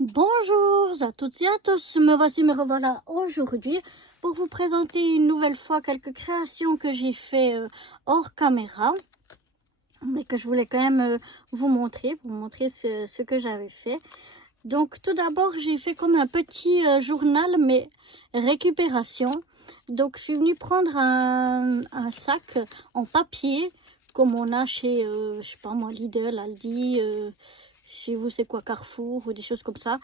Bonjour à toutes et à tous, me revoilà aujourd'hui pour vous présenter une nouvelle fois quelques créations que j'ai fait hors caméra, mais que je voulais quand même vous montrer ce que j'avais fait. Donc tout d'abord j'ai fait comme un petit journal mais récupération. Donc je suis venue prendre un sac en papier comme on a chez, je sais pas moi, Lidl, Aldi, chez vous c'est quoi, Carrefour ou des choses comme ça.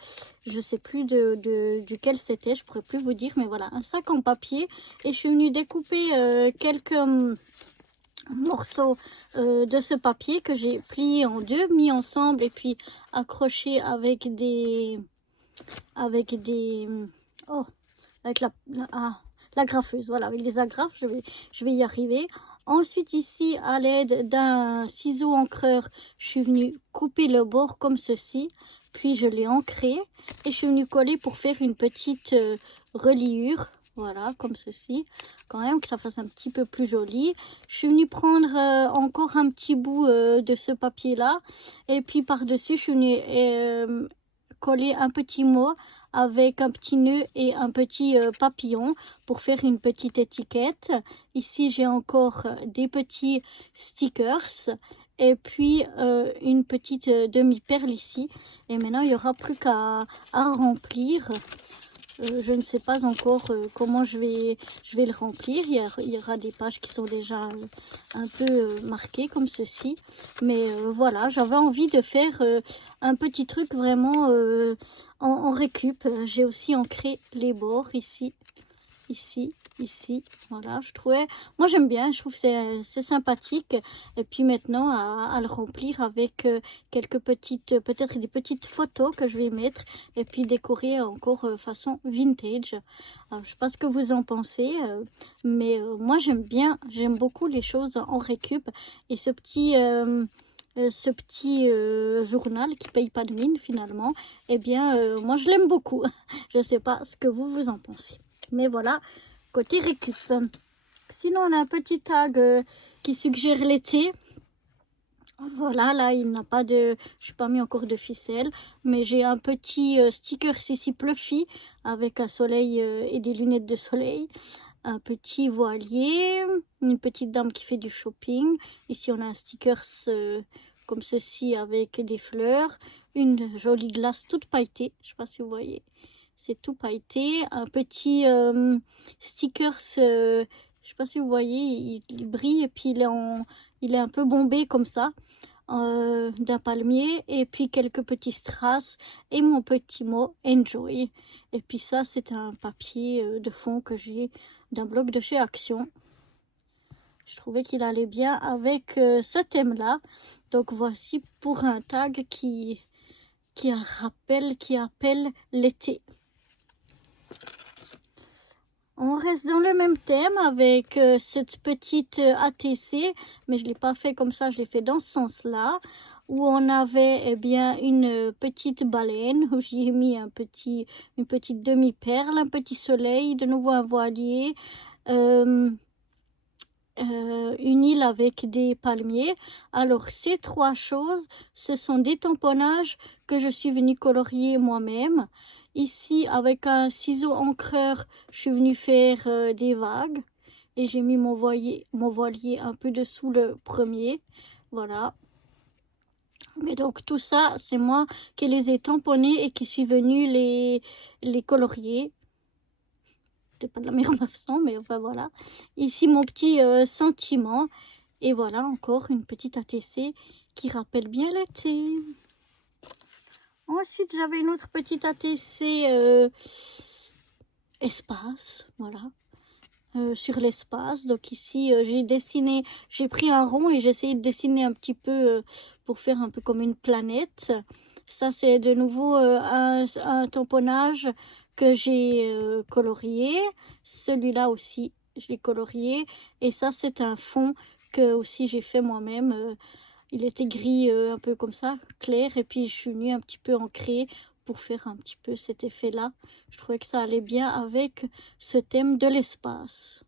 Je sais plus duquel c'était, je pourrais plus vous dire, mais voilà, un sac en papier. Et je suis venue découper quelques morceaux de ce papier que j'ai plié en deux, mis ensemble et puis accroché avec des oh, avec la graffeuse, voilà, avec des agrafes. Je vais y arriver. Ensuite ici, à l'aide d'un ciseau encreur, je suis venue couper le bord comme ceci, puis je l'ai ancré et je suis venue coller pour faire une petite reliure. Voilà, comme ceci, quand même, que ça fasse un petit peu plus joli. Je suis venue prendre encore un petit bout de ce papier-là. Et puis par-dessus, je suis venue coller un petit mot avec un petit nœud et un petit papillon pour faire une petite étiquette. Ici, j'ai encore des petits stickers. Et puis une petite demi-perle ici. Et maintenant, il n'y aura plus qu'à remplir. Je ne sais pas encore comment je vais le remplir. Il y aura des pages qui sont déjà un peu marquées comme ceci. Mais voilà, j'avais envie de faire un petit truc vraiment en récup. J'ai aussi ancré les bords ici, ici, voilà, je trouvais, moi j'aime bien, je trouve que c'est sympathique. Et puis maintenant à le remplir avec quelques petites, peut-être des petites photos que je vais mettre et puis décorer encore façon vintage. Alors, je sais pas ce que vous en pensez, mais moi j'aime beaucoup les choses en récup. Et ce petit journal qui paye pas de mine finalement, eh bien moi je l'aime beaucoup. Je sais pas ce que vous en pensez, mais voilà, côté récup. Sinon on a un petit tag qui suggère l'été. Voilà, là il n'a pas de, je n'ai pas mis encore de ficelle, mais j'ai un petit sticker ici Pluffy avec un soleil et des lunettes de soleil, un petit voilier, une petite dame qui fait du shopping. Ici on a un sticker comme ceci avec des fleurs, une jolie glace toute pailletée, je ne sais pas si vous voyez, c'est tout pailleté, un petit stickers, je sais pas si vous voyez, il brille et puis il est un peu bombé comme ça, d'un palmier, et puis quelques petits strass et mon petit mot Enjoy. Et puis ça c'est un papier de fond que j'ai d'un blog de chez Action. Je trouvais qu'il allait bien avec ce thème là. Donc voici pour un tag qui appelle l'été. On reste dans le même thème avec cette petite ATC, mais je ne l'ai pas fait comme ça, je l'ai fait dans ce sens-là, où on avait eh bien une petite baleine, où j'y ai mis une petite demi-perle, un petit soleil, de nouveau un voilier, une île avec des palmiers. Alors ces trois choses, ce sont des tamponnages que je suis venue colorier moi-même. Ici, avec un ciseau encreur, je suis venue faire des vagues. Et j'ai mis mon voilier un peu dessous le premier. Voilà. Mais donc tout ça, c'est moi qui les ai tamponnés et qui suis venue les colorier. C'est pas de la meilleure façon, mais enfin voilà. Ici, mon petit sentiment. Et voilà, encore une petite ATC qui rappelle bien l'été. Ensuite, j'avais une autre petite ATC espace, voilà, sur l'espace. Donc ici, j'ai pris un rond et j'ai essayé de dessiner un petit peu pour faire un peu comme une planète. Ça, c'est de nouveau un tamponnage que j'ai colorié. Celui-là aussi, je l'ai colorié. Et ça, c'est un fond que aussi j'ai fait moi-même. Il était gris un peu comme ça, clair, et puis je suis venue un petit peu ancrer pour faire un petit peu cet effet-là. Je trouvais que ça allait bien avec ce thème de l'espace.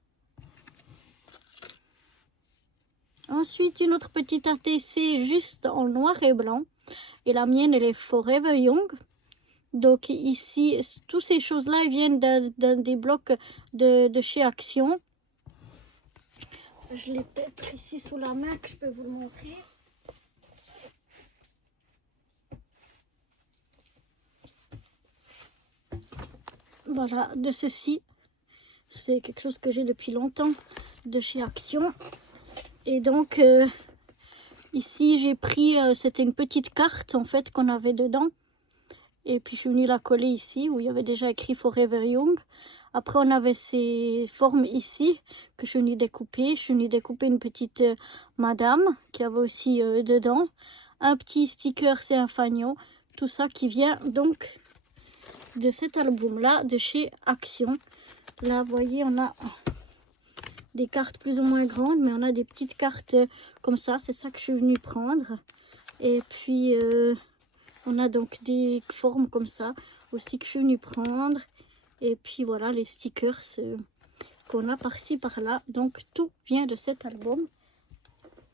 Ensuite, une autre petite ATC juste en noir et blanc. Et la mienne, elle est Forever Young. Donc ici, toutes ces choses-là viennent d'un des blocs de chez Action. Je l'ai peut-être ici sous la main que je peux vous le montrer. Voilà, de ceci. C'est quelque chose que j'ai depuis longtemps de chez Action. Et donc, ici, j'ai pris, c'était une petite carte en fait qu'on avait dedans. Et puis, je suis venue la coller ici où il y avait déjà écrit Forever Young. Après, on avait ces formes ici que je suis venue découper. Je suis venue découper une petite madame qui avait aussi dedans. Un petit sticker, c'est un fanion. Tout ça qui vient donc de cet album-là de chez Action. Là, vous voyez, on a des cartes plus ou moins grandes, mais on a des petites cartes comme ça. C'est ça que je suis venue prendre. Et puis, on a donc des formes comme ça aussi que je suis venue prendre. Et puis, voilà, les stickers qu'on a par-ci, par-là. Donc, tout vient de cet album.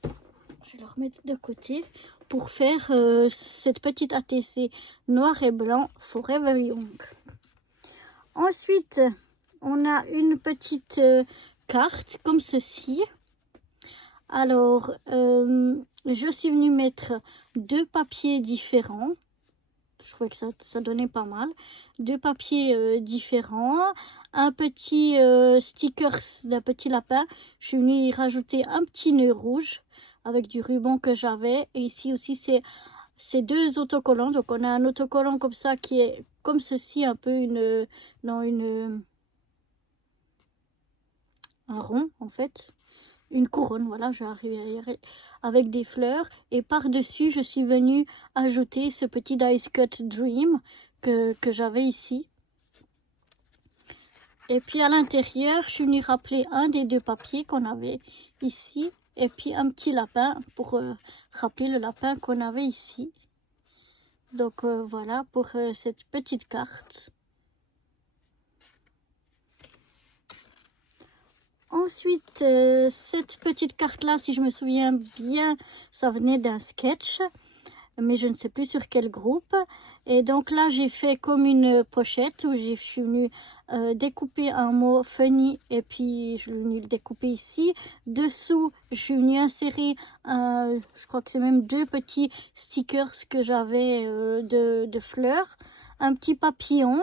Je vais le remettre de côté pour faire cette petite ATC noir et blanc Forever Young. Ensuite, on a une petite carte comme ceci. Alors, je suis venue mettre 2 papiers différents. Je trouvais que ça donnait pas mal. 2 papiers différents. Un petit sticker d'un petit lapin. Je suis venue y rajouter un petit nœud rouge avec du ruban que j'avais. Et ici aussi, c'est 2 autocollants. Donc, on a un autocollant comme ça qui est comme ceci, un peu un rond en fait. Une couronne, voilà, je vais arriver avec des fleurs. Et par-dessus, je suis venue ajouter ce petit Dice Cut Dream que j'avais ici. Et puis à l'intérieur, je suis venue rappeler un des 2 papiers qu'on avait ici. Et puis un petit lapin pour rappeler le lapin qu'on avait ici. Donc voilà pour cette petite carte. Ensuite, cette petite carte-là, si je me souviens bien, ça venait d'un sketch, mais je ne sais plus sur quel groupe. Et donc là, j'ai fait comme une pochette où je suis venue découper un mot funny et puis je suis venue le découper ici. Dessous, je suis venue insérer, je crois que c'est même 2 petits stickers que j'avais de fleurs. Un petit papillon.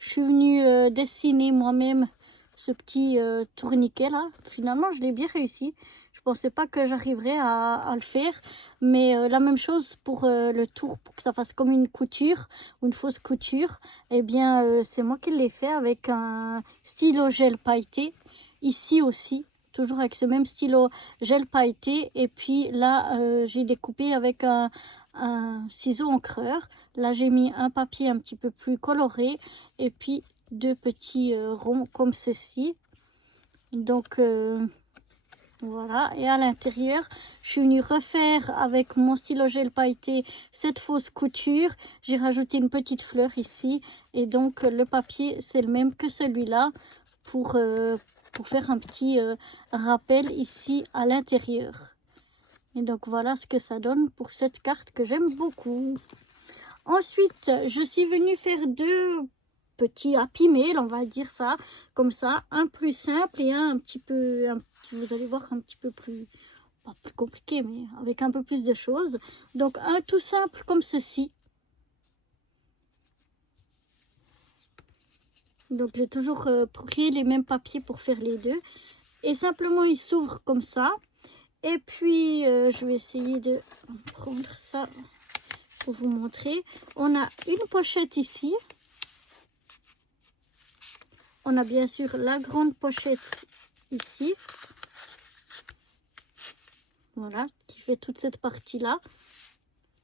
Je suis venue dessiner moi-même ce petit tourniquet là. Finalement, je l'ai bien réussi. Je pensais pas que j'arriverais à le faire, mais la même chose pour le tour, pour que ça fasse comme une couture ou une fausse couture. Eh bien, c'est moi qui l'ai fait avec un stylo gel pailleté. Ici aussi, toujours avec ce même stylo gel pailleté. Et puis là, j'ai découpé avec un ciseau encreur. Là, j'ai mis un papier un petit peu plus coloré et puis 2 petits ronds comme ceci. Donc voilà, et à l'intérieur, je suis venue refaire avec mon stylo gel pailleté cette fausse couture. J'ai rajouté une petite fleur ici et donc le papier c'est le même que celui-là pour faire un petit rappel ici à l'intérieur. Et donc voilà ce que ça donne pour cette carte que j'aime beaucoup. Ensuite, je suis venue faire 2 petits happy mail, on va dire ça, comme ça, un plus simple et un petit peu, vous allez voir, un petit peu plus, pas plus compliqué, mais avec un peu plus de choses. Donc un tout simple comme ceci. Donc j'ai toujours pris les mêmes papiers pour faire les 2. Et simplement il s'ouvre comme ça. Et puis je vais essayer de prendre ça pour vous montrer. On a une pochette ici. On a bien sûr la grande pochette ici. Voilà, qui fait toute cette partie-là.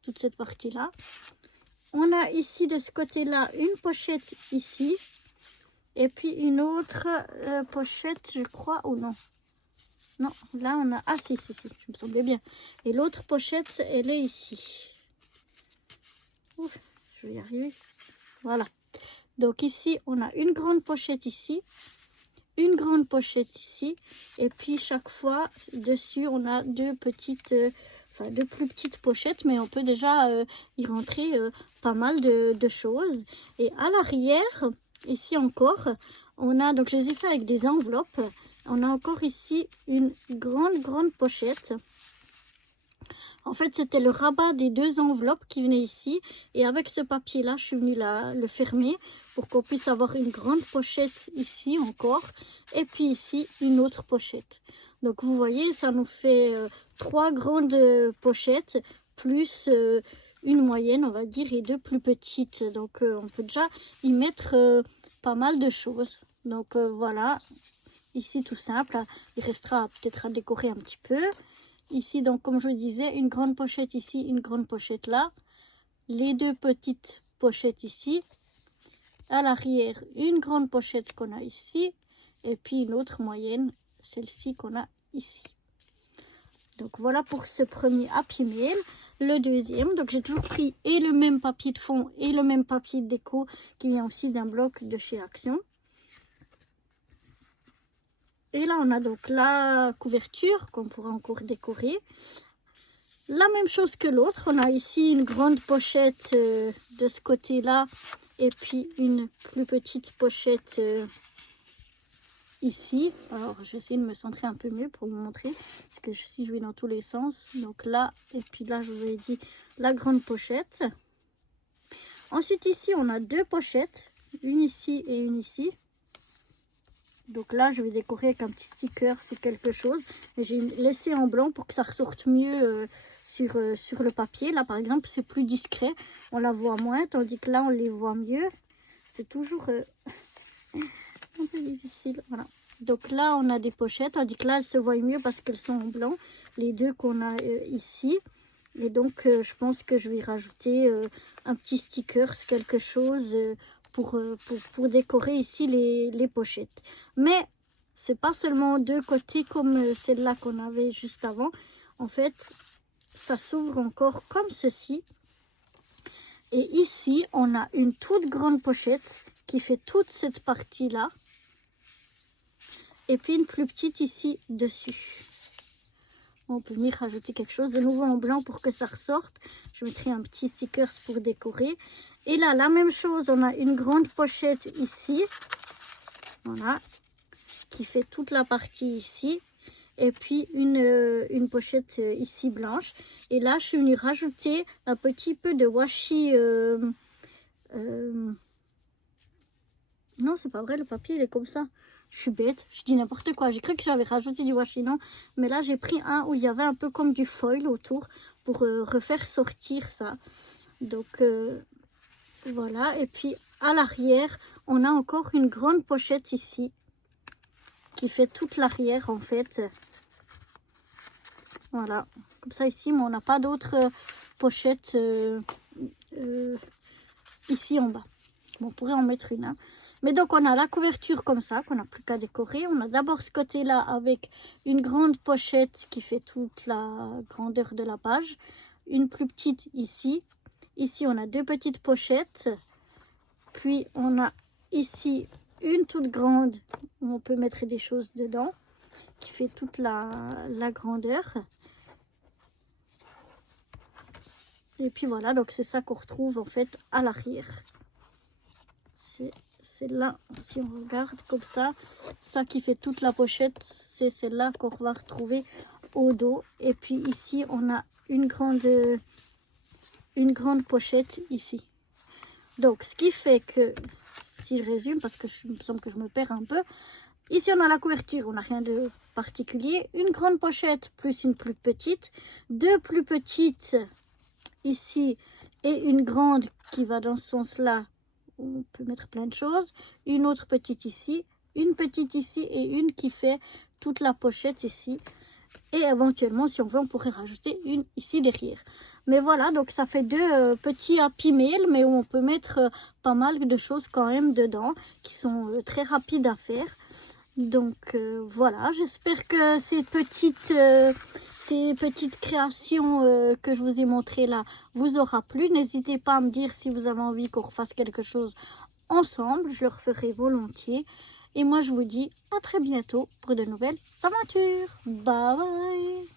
Toute cette partie-là. On a ici de ce côté-là une pochette ici. Et puis une autre pochette, je crois, ou non. Non, là on a... Ah si, je me semblais bien. Et l'autre pochette, elle est ici. Ouf, je vais y arriver. Voilà. Donc ici, on a une grande pochette ici, une grande pochette ici, et puis chaque fois, dessus, on a 2 petites enfin de plus petites pochettes, mais on peut déjà y rentrer pas mal de choses. Et à l'arrière, ici encore, on a, donc je les ai fait avec des enveloppes, on a encore ici une grande pochette. En fait, c'était le rabat des 2 enveloppes qui venaient ici. Et avec ce papier-là, je suis venue le fermer pour qu'on puisse avoir une grande pochette ici encore. Et puis ici, une autre pochette. Donc, vous voyez, ça nous fait 3 grandes pochettes plus une moyenne, on va dire, et 2 plus petites. Donc, on peut déjà y mettre pas mal de choses. Donc, voilà. Ici, tout simple. Il restera peut-être à décorer un petit peu. Ici, donc, comme je vous disais, une grande pochette ici, une grande pochette là. Les 2 petites pochettes ici. À l'arrière, une grande pochette qu'on a ici. Et puis une autre moyenne, celle-ci qu'on a ici. Donc, voilà pour ce premier Happy Mail. Le deuxième, donc j'ai toujours pris et le même papier de fond et le même papier de déco qui vient aussi d'un bloc de chez Action. Et là, on a donc la couverture qu'on pourra encore décorer. La même chose que l'autre. On a ici une grande pochette de ce côté-là. Et puis une plus petite pochette ici. Alors, je vais essayer de me centrer un peu mieux pour vous montrer. Parce que si je vais dans tous les sens. Donc là, et puis là, je vous ai dit la grande pochette. Ensuite, ici, on a 2 pochettes. Une ici et une ici. Donc là, je vais décorer avec un petit sticker sur quelque chose. Et j'ai laissé en blanc pour que ça ressorte mieux sur le papier. Là, par exemple, c'est plus discret. On la voit moins, tandis que là, on les voit mieux. C'est toujours un peu difficile. Voilà. Donc là, on a des pochettes, tandis que là, elles se voient mieux parce qu'elles sont en blanc. Les 2 qu'on a ici. Et donc, je pense que je vais rajouter un petit sticker, quelque chose... pour décorer ici les pochettes. Mais c'est pas seulement 2 côtés comme celle-là qu'on avait juste avant. En fait, ça s'ouvre encore comme ceci. Et ici, on a une toute grande pochette qui fait toute cette partie-là. Et puis une plus petite ici dessus. On peut venir rajouter quelque chose de nouveau en blanc pour que ça ressorte. Je mettrai un petit sticker pour décorer. Et là, la même chose, on a une grande pochette ici. Voilà. Qui fait toute la partie ici. Et puis une pochette ici blanche. Et là, je suis venue rajouter un petit peu de washi. Non, c'est pas vrai, le papier il est comme ça. Je suis bête, je dis n'importe quoi. J'ai cru que j'avais rajouté du washi, non. Mais là, j'ai pris un où il y avait un peu comme du foil autour pour refaire sortir ça. Donc, voilà. Et puis, à l'arrière, on a encore une grande pochette ici qui fait toute l'arrière, en fait. Voilà. Comme ça, ici, mais on n'a pas d'autres pochettes ici en bas. Bon, on pourrait en mettre une, hein. Mais donc, on a la couverture comme ça, qu'on n'a plus qu'à décorer. On a d'abord ce côté-là avec une grande pochette qui fait toute la grandeur de la page. Une plus petite ici. Ici, on a 2 petites pochettes. Puis, on a ici une toute grande où on peut mettre des choses dedans, qui fait toute la grandeur. Et puis voilà, donc c'est ça qu'on retrouve en fait à l'arrière. C'est là, si on regarde comme ça qui fait toute la pochette, c'est celle-là qu'on va retrouver au dos. Et puis ici, on a une grande pochette ici. Donc, ce qui fait que, si je résume, parce que il me semble que je me perds un peu, ici on a la couverture, on n'a rien de particulier. Une grande pochette plus une plus petite, 2 plus petites ici et une grande qui va dans ce sens-là. On peut mettre plein de choses. Une autre petite ici, une petite ici et une qui fait toute la pochette ici. Et éventuellement, si on veut, on pourrait rajouter une ici derrière. Mais voilà, donc ça fait 2 petits Happy Mail, mais où on peut mettre pas mal de choses quand même dedans, qui sont très rapides à faire. Donc voilà, j'espère que ces petites créations que je vous ai montrées là vous aura plu. N'hésitez pas à me dire si vous avez envie qu'on refasse quelque chose ensemble. Je le referai volontiers. Et moi, je vous dis à très bientôt pour de nouvelles aventures. Bye bye!